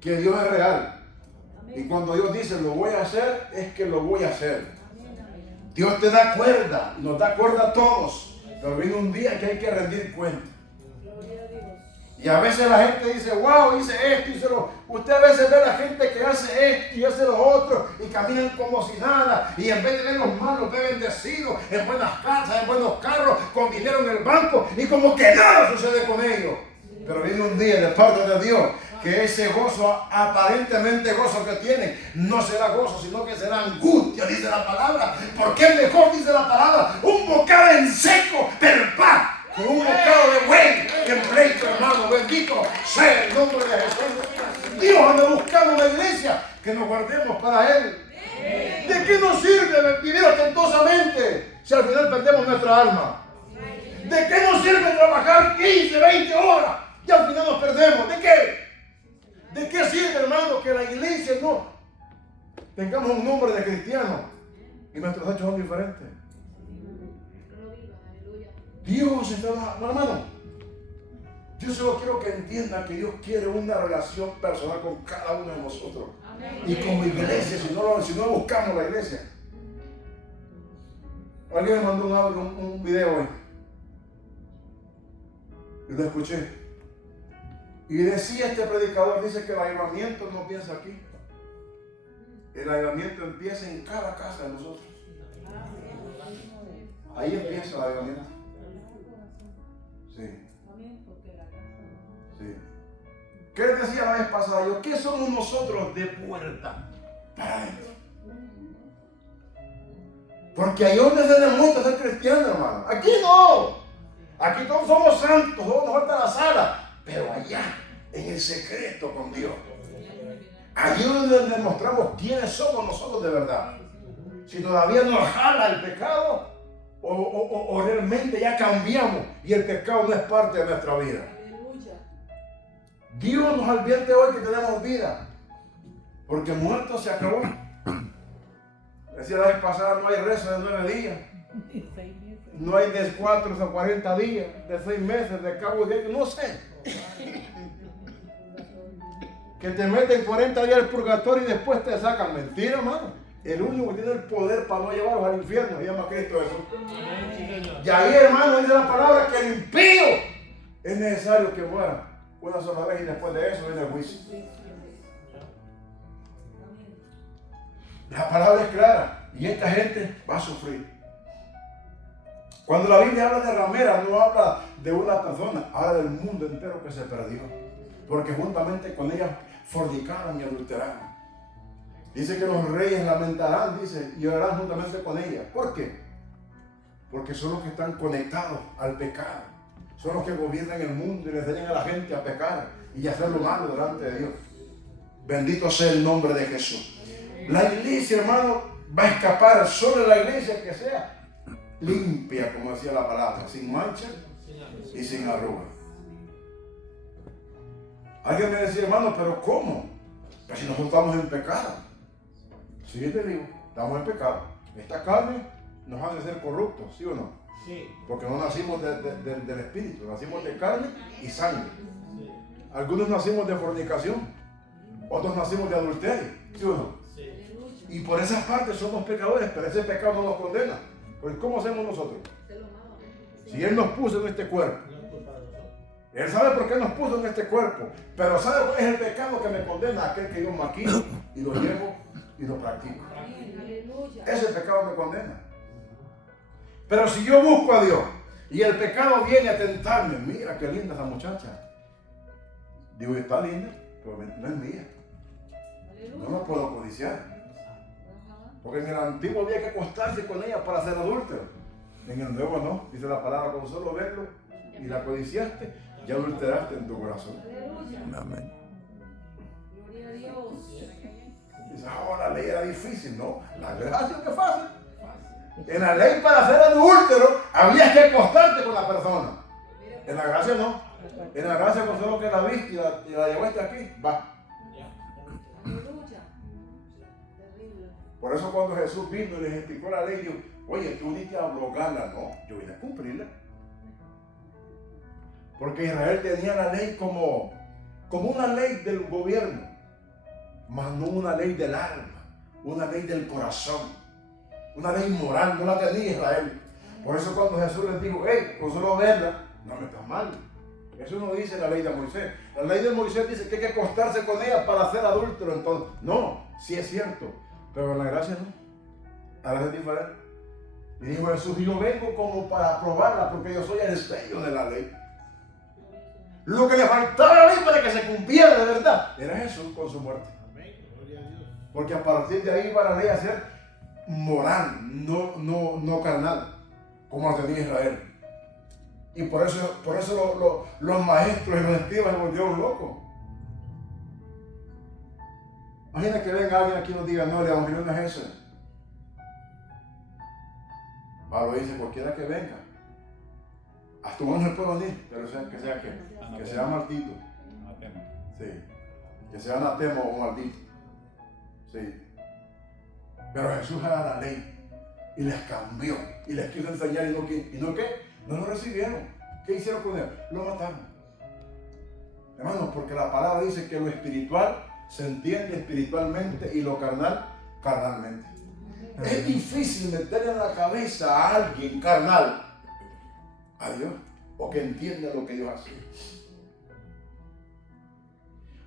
que Dios es real. Y cuando Dios dice lo voy a hacer, es que lo voy a hacer. Dios te da cuerda, nos da cuerda a todos. Pero viene un día que hay que rendir cuenta. Y a veces la gente dice, wow, hice esto, hice lo. Usted a veces ve a la gente que hace esto y hace lo otro y caminan como si nada. Y en vez de ver los malos, ve bendecidos en buenas casas, en buenos carros, con dinero en el banco y como que nada sucede con ellos. Pero viene un día de parte de Dios que ese gozo, aparentemente gozo que tienen, no será gozo, sino que será angustia, dice la palabra. Porque es mejor, dice la palabra, un bocado en seco, pero paz, con un bocado de buey en pleito, hermano. Bendito sea el nombre de Jesús. Dios anda buscando una iglesia que nos guardemos para Él. ¿De qué nos sirve vivir ostentosamente si al final perdemos nuestra alma? ¿De qué nos sirve trabajar 15, 20 horas y al final nos perdemos? ¿De qué? ¿De qué sirve, hermano, que la iglesia no tengamos un nombre de cristianos y nuestros hechos son diferentes? Dios está, no, hermano. Yo solo quiero que entiendan que Dios quiere una relación personal con cada uno de nosotros. Y como iglesia, si no buscamos la iglesia. Alguien me mandó un audio, un video hoy. Y lo escuché. Y decía este predicador, dice que el avivamiento no empieza aquí. El avivamiento empieza en cada casa de nosotros. Ahí empieza el avivamiento. Sí. Sí. ¿Qué les decía la vez pasada yo? ¿Qué somos nosotros de puerta para adentro? Porque ahí donde se demuestra ser cristiano, hermano. Aquí no. Aquí todos somos santos, todos nos falta la sala. Pero allá, en el secreto con Dios. Allí donde demostramos quiénes somos nosotros de verdad. Si todavía nos jala el pecado, o realmente ya cambiamos y el pecado no es parte de nuestra vida. Dios nos advierte hoy que tenemos vida. Porque muerto se acabó. Decía la vez pasada, no hay rezo de 9 días. No hay de 4 a 40 días, de 6 meses, de cabo de no sé. Que te meten 40 días al purgatorio y después te sacan. Mentira, hermano. El único que tiene el poder para no llevarlos al infierno se llama Cristo Jesús. Y ahí, hermano, dice la palabra que el impío es necesario que muera una sola vez y después de eso viene el juicio. La palabra es clara y esta gente va a sufrir. Cuando la Biblia habla de ramera, no habla de una persona, habla del mundo entero que se perdió. Porque juntamente con ellas fornicaron y adulteraron. Dice que los reyes lamentarán, dice, y orarán juntamente con ellas. ¿Por qué? Porque son los que están conectados al pecado. Son los que gobiernan el mundo y le enseñan a la gente a pecar y a hacer lo malo delante de Dios. Bendito sea el nombre de Jesús. La iglesia, hermano, va a escapar solo la iglesia que sea limpia, como decía la palabra, sin mancha y sin arruga. Alguien me decía, hermano, pero ¿cómo? Pues si nosotros estamos en pecado. Sí, te digo, estamos en pecado. Esta carne nos hace ser corruptos, ¿sí o no? Sí. Porque no nacimos del espíritu, nacimos de carne y sangre. Sí. Algunos nacimos de fornicación, otros nacimos de adulterio, ¿sí o no? Sí. Y por esas partes somos pecadores, pero ese pecado no nos condena. Porque ¿cómo hacemos nosotros? Si Él nos puso en este cuerpo, Él sabe por qué nos puso en este cuerpo, pero sabe cuál es el pecado que me condena, aquel que yo maquino y lo llevo y lo practico. Ese pecado me condena. Pero si yo busco a Dios y el pecado viene a tentarme, mira qué linda esa muchacha. Digo, está linda, pero no es mía. No la puedo codiciar. Porque en el antiguo había que acostarse con ella para ser adúltero. En el nuevo no. Dice la palabra, con solo verlo y la codiciaste, ya adulteraste en tu corazón. Amén. Gloria a Dios. Dice, la ley era difícil, ¿no? La gracia es fácil. En la ley para ser adúltero había que acostarte con la persona. En la gracia no. En la gracia con solo que la viste y la llevaste aquí, va. Por eso cuando Jesús vino y les explicó la ley, dijo, oye, tú viniste a abrogarla. No, yo vine a cumplirla. Porque Israel tenía la ley como una ley del gobierno, mas no una ley del alma, una ley del corazón, una ley moral, no la tenía Israel. Por eso cuando Jesús les dijo, hey, con solo verla, no me estás mal, Eso no dice la ley de Moisés. La ley de Moisés dice que hay que acostarse con ella para ser adúltero. Entonces, no, sí es cierto, pero en la gracia no. La gracia es diferente. Y dijo Jesús, yo vengo como para probarla porque yo soy el sello de la ley. Lo que le faltaba a la ley para que se cumpliera de verdad era Jesús con su muerte. Porque a partir de ahí va la ley a ser moral, no carnal, como la tenía Israel. Y por eso los maestros y los escribas se volvieron locos. Imagina que venga alguien aquí y nos diga, no, el evangelio no es ese. Pablo dice, cualquiera que venga, hasta un ángel puede venir, pero que sea maldito. Sí, que sea anatema o maldito. Sí. Pero Jesús era la ley y les cambió y les quiso enseñar y no lo recibieron. ¿Qué hicieron con él? Lo mataron. Hermanos, porque la palabra dice que lo espiritual se entiende espiritualmente y lo carnal, carnalmente. Es difícil meterle en la cabeza a alguien carnal a Dios o que entienda lo que Dios hace.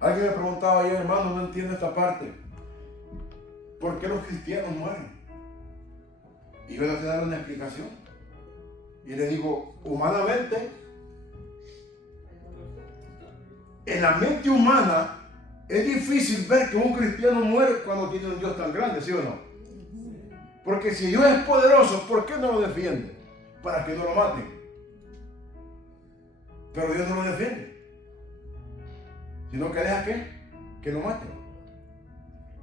Alguien me preguntaba ayer, hermano, no entiendo esta parte. ¿Por qué los cristianos mueren? Y yo le voy a dar una explicación. Y le digo, humanamente, en la mente humana es difícil ver que un cristiano muere cuando tiene un Dios tan grande, ¿sí o no? Porque si Dios es poderoso, ¿por qué no lo defiende? Para que no lo maten. Pero Dios no lo defiende, sino que deja que lo maten.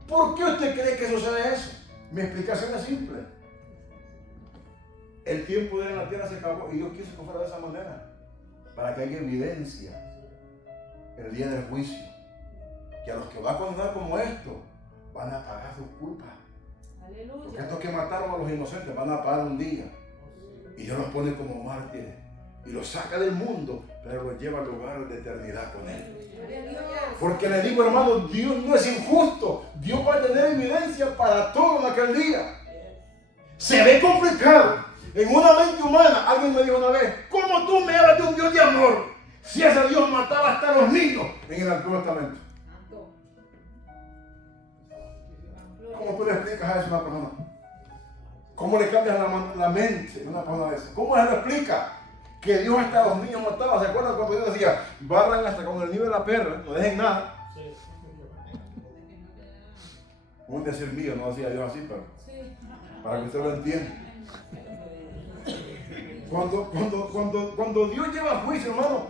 ¿Por qué usted cree que sucede eso? Mi explicación es simple. El tiempo de la tierra se acabó y Dios quiso que fuera de esa manera, para que haya evidencia el día del juicio, que a los que va a condenar como esto van a pagar sus culpas. Porque estos que mataron a los inocentes van a pagar un día y Dios los pone como mártires y los saca del mundo, pero los lleva al lugar de eternidad con Él. Porque le digo, hermano, Dios no es injusto. Dios va a tener evidencia para todo en aquel día. Se ve complicado en una mente humana. Alguien me dijo una vez, ¿cómo tú me hablas de un Dios de amor si ese Dios mataba hasta a los niños en el Antiguo Testamento? ¿Cómo tú le explicas a eso a una persona? ¿Cómo le cambias la mente a una persona de esa? ¿Cómo se lo explica? Que Dios hasta a los niños mataba. ¿Se acuerdan cuando Dios decía, barran hasta con el nivel de la perra, no dejen nada? Un decir mío, no decía Dios así, pero para que usted lo entienda. Cuando Dios lleva juicio, hermano,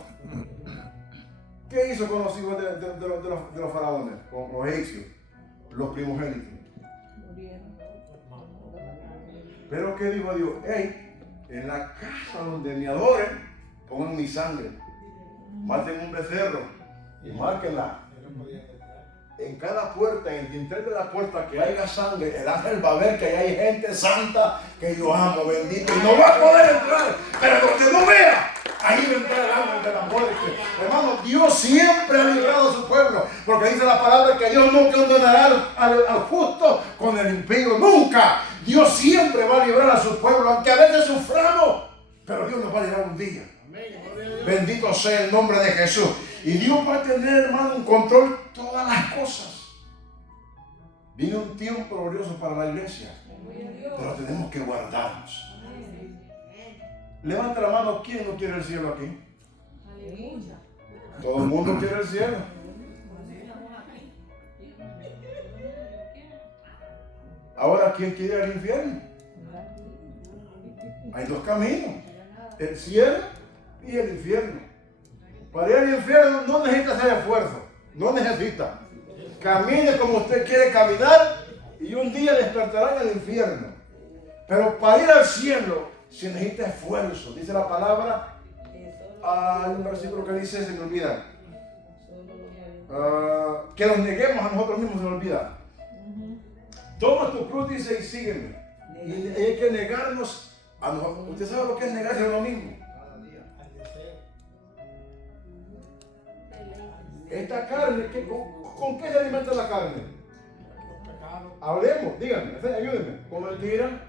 ¿qué hizo con los hijos de los faraones, con los egipcios, los primogénitos? Pero ¿qué dijo Dios? Hey, en la casa donde me adoren, pongan mi sangre, maten un becerro y márquenla. En cada puerta, en el dintel de la puerta que haya sangre, el ángel va a ver que hay gente santa que yo amo, bendito, y no va a poder entrar. Pero donde no vea, ahí va a entrar el ángel de la muerte. Hermano, Dios siempre ha librado a su pueblo, porque dice la palabra que Dios no condenará al justo con el impío, nunca. Dios siempre va a librar a su pueblo, aunque a veces suframos, pero Dios nos va a librar un día. Bendito sea el nombre de Jesús. Y Dios va a tener, hermano, un control de todas las cosas. Viene un tiempo glorioso para la iglesia, pero tenemos que guardarnos. Levanta la mano, ¿quién no quiere el cielo aquí? Todo el mundo quiere el cielo. Ahora, ¿quién quiere ir al infierno? Hay dos caminos, el cielo y el infierno. Para ir al infierno no necesita hacer esfuerzo, no necesita. Camine como usted quiere caminar y un día despertará en el infierno. Pero para ir al cielo se necesita esfuerzo. Dice la palabra, hay un versículo que dice, se me olvida, que nos neguemos a nosotros mismos, se me olvida. Toma tu cruz, dice, y sígueme. Y hay que negarnos a nosotros. ¿Usted sabe lo que es negarse a uno mismo? Esta carne, ¿con qué se alimenta la carne? Hablemos, díganme, ayúdenme. Con mentira,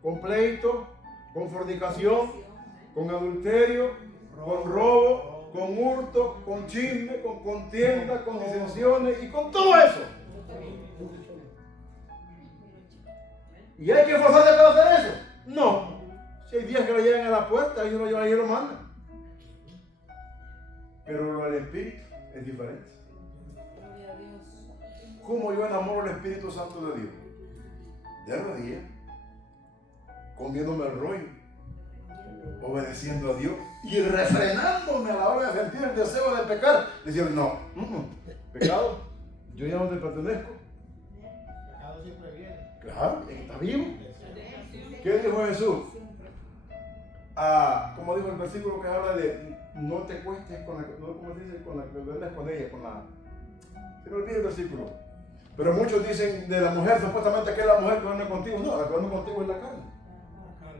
con pleito, con fornicación, con adulterio, con robo, con con hurto, con chisme, con contienda, con disensiones y con todo eso. ¿Y hay que forzarse para hacer eso? No. Si hay días que le llegan a la puerta y uno lleva ahí y lo manda. Pero lo del Espíritu es diferente. Gloria a Dios. ¿Cómo yo enamoro el Espíritu Santo de Dios? De rodillas, comiéndome el rollo, obedeciendo a Dios y refrenándome a la hora de sentir el deseo de pecar. Diciendo, no, pecado, yo ya no te pertenezco. Pecado siempre viene. Claro, está vivo. ¿Qué dijo Jesús? Como dijo el versículo que habla de no te cuestes con la, no, ¿cómo se dice? Con la que duermes con ella, con la... Se me olvida el versículo. Pero muchos dicen de la mujer, supuestamente que es la mujer que duerme contigo. No, la que duerme contigo es la carne.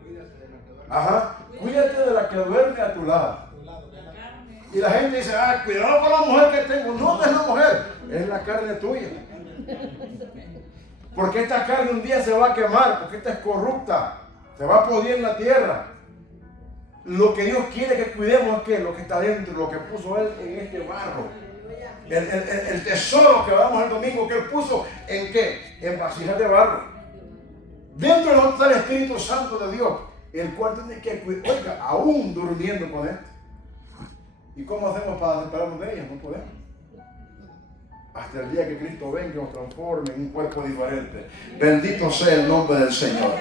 Cuídate de la que duerme. Ajá, cuídate de la que duerme a tu lado. A tu lado, que es la carne. Y la gente dice, cuidado con la mujer que tengo. No, no es la mujer, es la carne tuya. Porque esta carne un día se va a quemar, porque esta es corrupta, se va a podrir en la tierra. Lo que Dios quiere que cuidemos es que lo que está dentro, lo que puso Él en este barro. El tesoro que hablamos el domingo, que Él puso en qué? En vasijas de barro. Dentro de nosotros está el Espíritu Santo de Dios, el cual tiene que cuidar, oiga, aún durmiendo con esto. ¿Y cómo hacemos para separarnos de ella? No podemos. Hasta el día que Cristo venga y nos transforme en un cuerpo diferente. Bendito sea el nombre del Señor.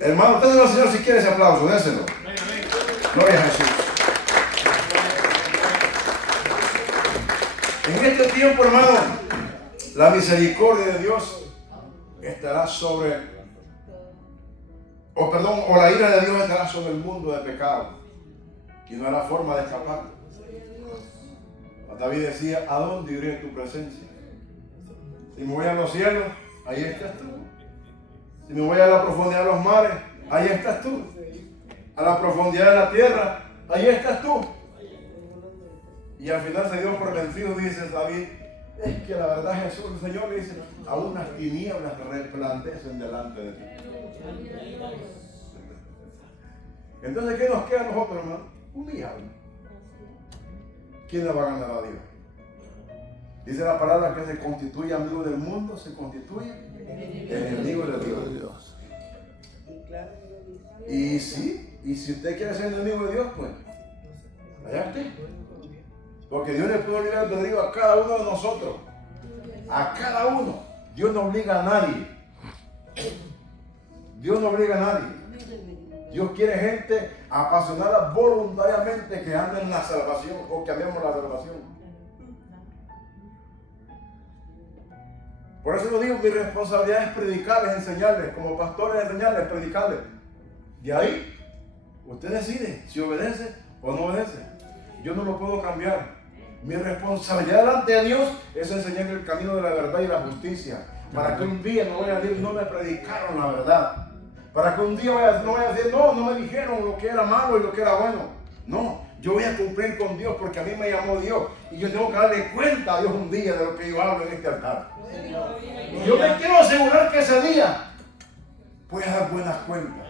Hermano, déselo al Señor si quiere ese aplauso, déselo. Gloria a Jesús. En este tiempo, hermano, la misericordia de Dios estará sobre, o la ira de Dios estará sobre el mundo de pecado. Y no habrá forma de escapar. David decía, ¿a dónde iré en tu presencia? Si me voy a los cielos, ahí estás tú. Si me voy a la profundidad de los mares, ahí estás tú. A la profundidad de la tierra, ahí estás tú. Y al final se dio por vencido, dice David, es que la verdad Jesús, el Señor le dice, aún las tinieblas resplandecen delante de ti. Entonces, ¿qué nos queda a nosotros, hermano? Humillarnos. ¿Quién le va a ganar a Dios? Dice la palabra que se constituye amigo del mundo, se constituye enemigo de Dios. Y sí, y si usted quiere ser enemigo de Dios, pues, allá usted. Porque Dios le puede obligar el albedrío a cada uno de nosotros. A cada uno. Dios no obliga a nadie. Dios no obliga a nadie. Dios quiere gente apasionada voluntariamente que ande en la salvación o que amemos la salvación. Por eso lo digo, mi responsabilidad es predicarles, enseñarles, como pastores enseñarles, predicarles. De ahí, usted decide si obedece o no obedece. Yo no lo puedo cambiar. Mi responsabilidad delante de Dios es enseñarle el camino de la verdad y la justicia. Para que un día no vaya a decir, no me predicaron la verdad. Para que un día no vaya a decir, no me dijeron lo que era malo y lo que era bueno. No, yo voy a cumplir con Dios porque a mí me llamó Dios. Y yo tengo que darle cuenta a Dios un día de lo que yo hablo en este altar. Y yo me quiero asegurar que ese día voy a dar buenas cuentas.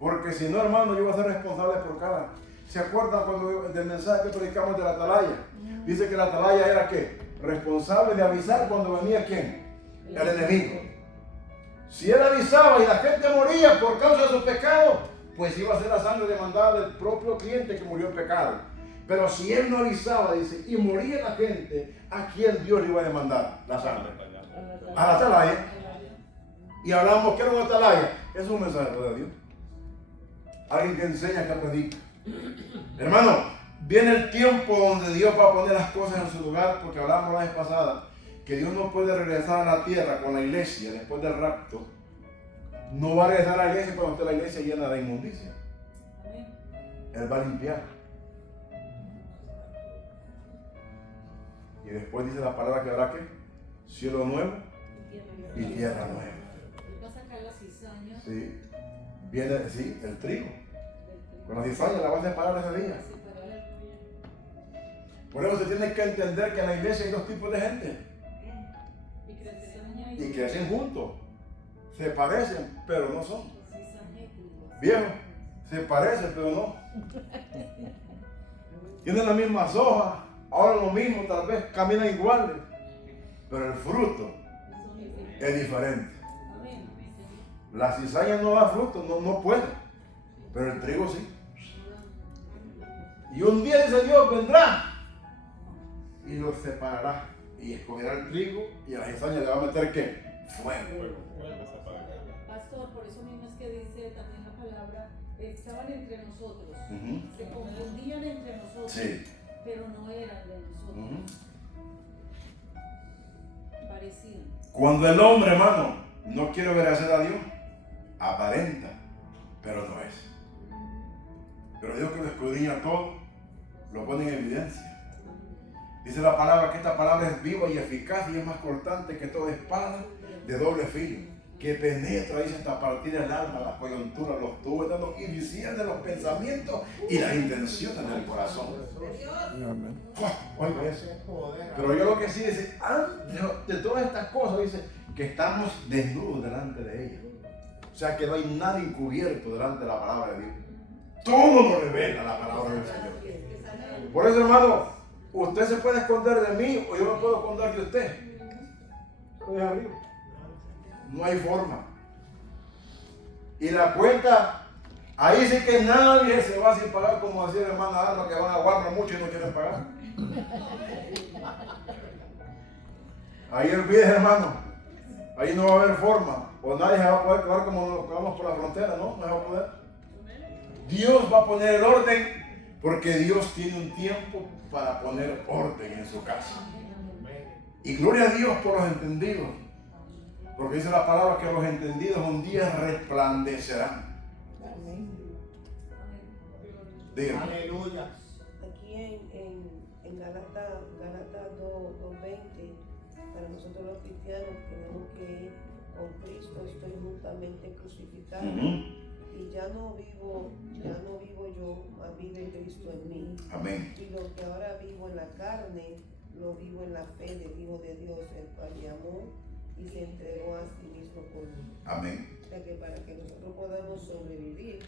Porque si no, hermano, yo voy a ser responsable por cada. ¿Se acuerdan cuando del mensaje que predicamos de la atalaya? Dice que la atalaya era ¿qué? Responsable de avisar cuando venía ¿quién? El enemigo. Si él avisaba y la gente moría por causa de sus pecados, pues iba a ser la sangre demandada del propio cliente que murió en pecado. Pero si él no avisaba, dice, y moría la gente, ¿a quién Dios le iba a demandar la sangre? A la atalaya. Y hablamos que era una atalaya. Es un mensajero de Dios. Alguien que enseña, que predica. Hermano, viene el tiempo donde Dios va a poner las cosas en su lugar, porque hablábamos la vez pasada que Dios no puede regresar a la tierra con la iglesia después del rapto. No va a regresar a la iglesia cuando esté la iglesia llena de inmundicia. Él va a limpiar. Y después dice la palabra que habrá ¿qué? Cielo nuevo y tierra nueva. Va a sacar la cizaña. Sí. Viene, sí, el trigo. Con la cizaña la va a separar ese día. Por eso se tiene que entender que en la iglesia hay dos tipos de gente. Y crecen juntos. Se parecen, pero no son. Viejo, Se parecen, pero no. Tienen las mismas hojas, ahora lo mismo, tal vez caminan iguales, pero el fruto es diferente. La cizaña no da fruto, no puede, pero el trigo sí. Y un día dice Dios, vendrá y los separará y escogerá el trigo y a la cizaña le va a meter ¿qué? Fuego. Pastor, por eso mismo es que dice también la palabra, estaban entre nosotros, se confundían entre nosotros, Sí. pero no eran de nosotros. Parecían. Cuando el hombre, hermano, no quiere obedecer a Dios, aparenta, pero no es. Pero Dios que lo escudriña todo, lo pone en evidencia. Dice la palabra que esta palabra es viva y eficaz y es más cortante que toda espada de doble filo, que penetra, dice, hasta partir el alma, las coyunturas, los tuétanos y discierne los pensamientos y las intenciones del corazón. Oiga eso. Pero yo lo que sí dice, de todas estas cosas, dice que estamos desnudos delante de ella. O sea que no hay nada encubierto delante de la palabra de Dios. Todo lo revela la palabra del Señor. Por eso, hermano, usted se puede esconder de mí o yo me puedo esconder de usted. Lo deja arriba. No hay forma. Y la cuenta, ahí sí que nadie se va sin pagar, como decía la hermana Alma, que van a Walmart mucho y no quieren pagar. Ahí olvides, hermano. Ahí no va a haber forma. O nadie se va a poder quedar como nos quedamos por la frontera, ¿no? No se va a poder. Dios va a poner el orden porque Dios tiene un tiempo para poner orden en su casa. Y gloria a Dios por los entendidos. Porque dice la palabra que los entendidos un día resplandecerán. Dígame. Aleluya. Aquí en Gálatas 2:20, para nosotros los cristianos tenemos que con Cristo estoy juntamente crucificado. Y ya no vivo yo, mas vive Cristo en mí. Amén. Y lo que ahora vivo en la carne, lo vivo en la fe del Hijo de Dios, el cual me amó y se entregó a sí mismo por mí. Amén. O sea que para que nosotros podamos sobrevivir,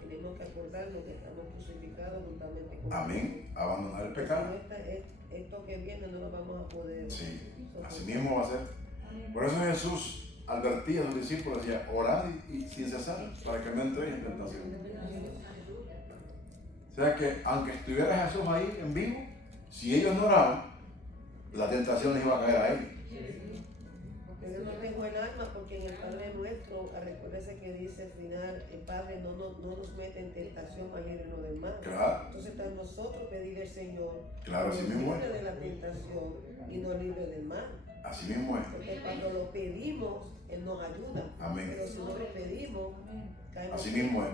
tenemos que acordarnos que estamos crucificados juntamente con Amén. Abandonar el pecado. Esto que viene no lo vamos a poder. Sí, así mismo va a ser. Por eso Jesús advertía a los discípulos, decía, orad y sin cesar para que no entréis en tentación. O sea que aunque estuviera Jesús ahí en vivo, si ellos no oraban, la tentación les iba a caer a ellos. Pero no tengo el alma porque en el Padre Nuestro, recuérdese que dice al final, el Padre no nos mete en tentación mayor en lo demás. Claro. Entonces está en nosotros pedir al Señor, Claro, así nos mismo libre es. de la tentación y nos libre del mal. Así mismo es. Porque cuando lo pedimos, Él nos ayuda. Amén. Pero si no lo pedimos, caemos. Así mismo es.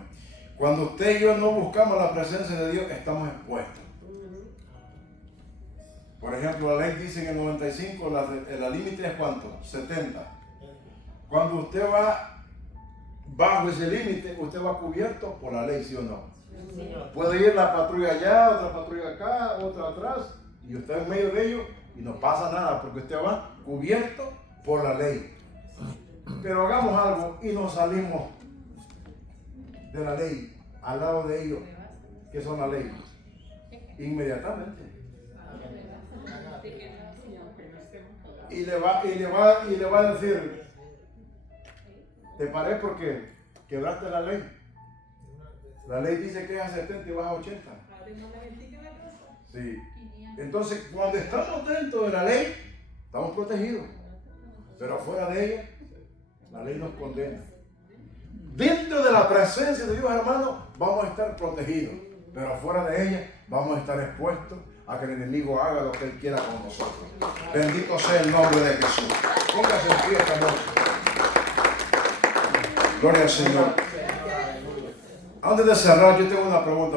Cuando usted y yo no buscamos la presencia de Dios, estamos expuestos. Por ejemplo, la ley dice en el 95, la límite es ¿cuánto? 70. Cuando usted va bajo ese límite, usted va cubierto por la ley, ¿sí o no? Puede ir la patrulla allá, otra patrulla acá, otra atrás, y usted en medio de ellos y no pasa nada, porque usted va cubierto por la ley. Pero hagamos algo y nos salimos de la ley, al lado de ellos, que son la ley, inmediatamente. Y le va a decir, te paré porque quebraste la ley. La ley dice que es a 70 y vas a 80. Sí. Entonces, cuando estamos dentro de la ley, estamos protegidos. Pero fuera de ella, la ley nos condena. Dentro de la presencia de Dios, hermano, vamos a estar protegidos. Pero fuera de ella, vamos a estar expuestos a que el enemigo haga lo que él quiera con nosotros. Bendito sea el nombre de Jesús. Póngase en pie esta noche. Gloria al Señor. Antes de cerrar, yo tengo una pregunta para